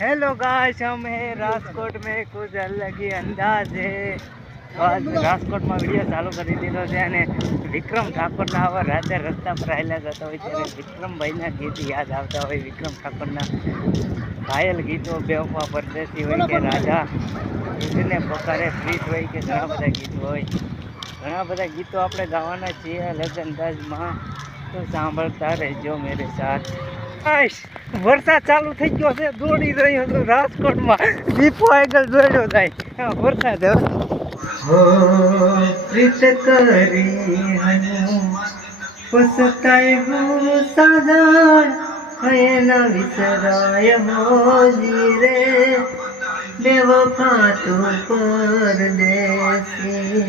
Hello guys, हम है राजकोट में कुछ अलग ही अंदाज है। राजकोट में वीडियो चालू कर दीधो છે અને વિક્રમ ઠાકોરના આવા રાતે રસ્તા પર આવેલા જતા હોય ત્યારે વિક્રમભાઈના ગીત યાદ આવતા હોય। વિક્રમ ઠાકોરના ઘાયલ ગીતો, બેવફા પરદેશી હોય કે રાજા ઈદને પોકારે, પ્રીત હોય કે ઘણા બધા ગીતો હોય। ઘણા બધા ગીતો આપણે ગાવાના છીએ અલગ અંદાજમાં, તો સાંભળતા રહેજો મેરે સાથ। વરસાદ ચાલુ થઈ ગયો છે, દોડી રહ્યો છું રાજકોટમાં, દીપો આગળ દોડ્યો થાય વરસાદ। પ્રીત કરી હનું પસતાય હો સાજણ, હે ના વિસરાય હો જીરે, બેવફા તું પરદેશી।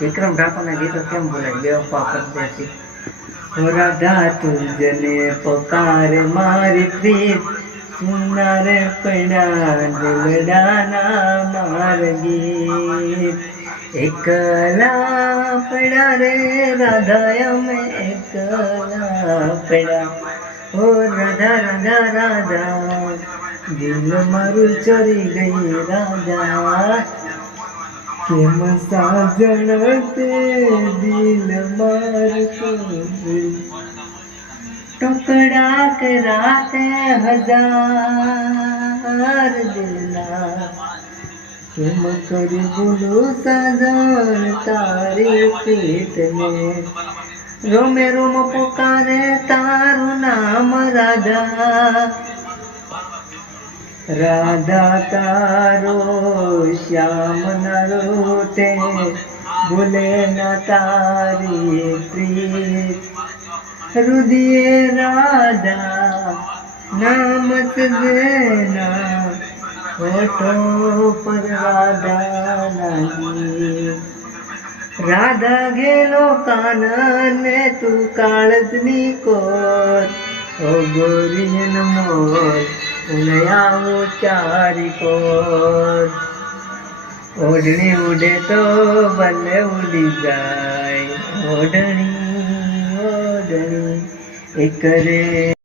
વિક્રમ ઠાકોરના ગીતો કેમ બોલાય, બેવફા પરદેશી। રાધા તુજને પકાર મારી પ્રીત, સુનારે પડા દિલડાના માર ગીત। એકલા પડા રે રાધા અમે એકલા પડા, ઓ રાધા રાધા રાધા, દિલ મારું ચોરી ગઈ રાધા। કેમ સાજણ તે દિલ મારું ટુકડા કરાતે હજાર દિલના, કેમ કરી બોલું સાજણ તારી પ્રીતને। રોમે રોમ પોકારે તારું નામ રાધા, રાધા તારો શ્યામ ના રોટે, ભૂલે ના તારી પ્રીત। હૃદય રાધા નામ દેના, હોઠો પર રાધા નાની। રાધા ગેલો કાનને તું કાળજની કોર, ઓ ગોરી મોર ઉનયા ચારી કોર। ઓઢણી ઉડે તો ભલે ઉડી જાય, ઓઢણી ઓઢણી એક રે।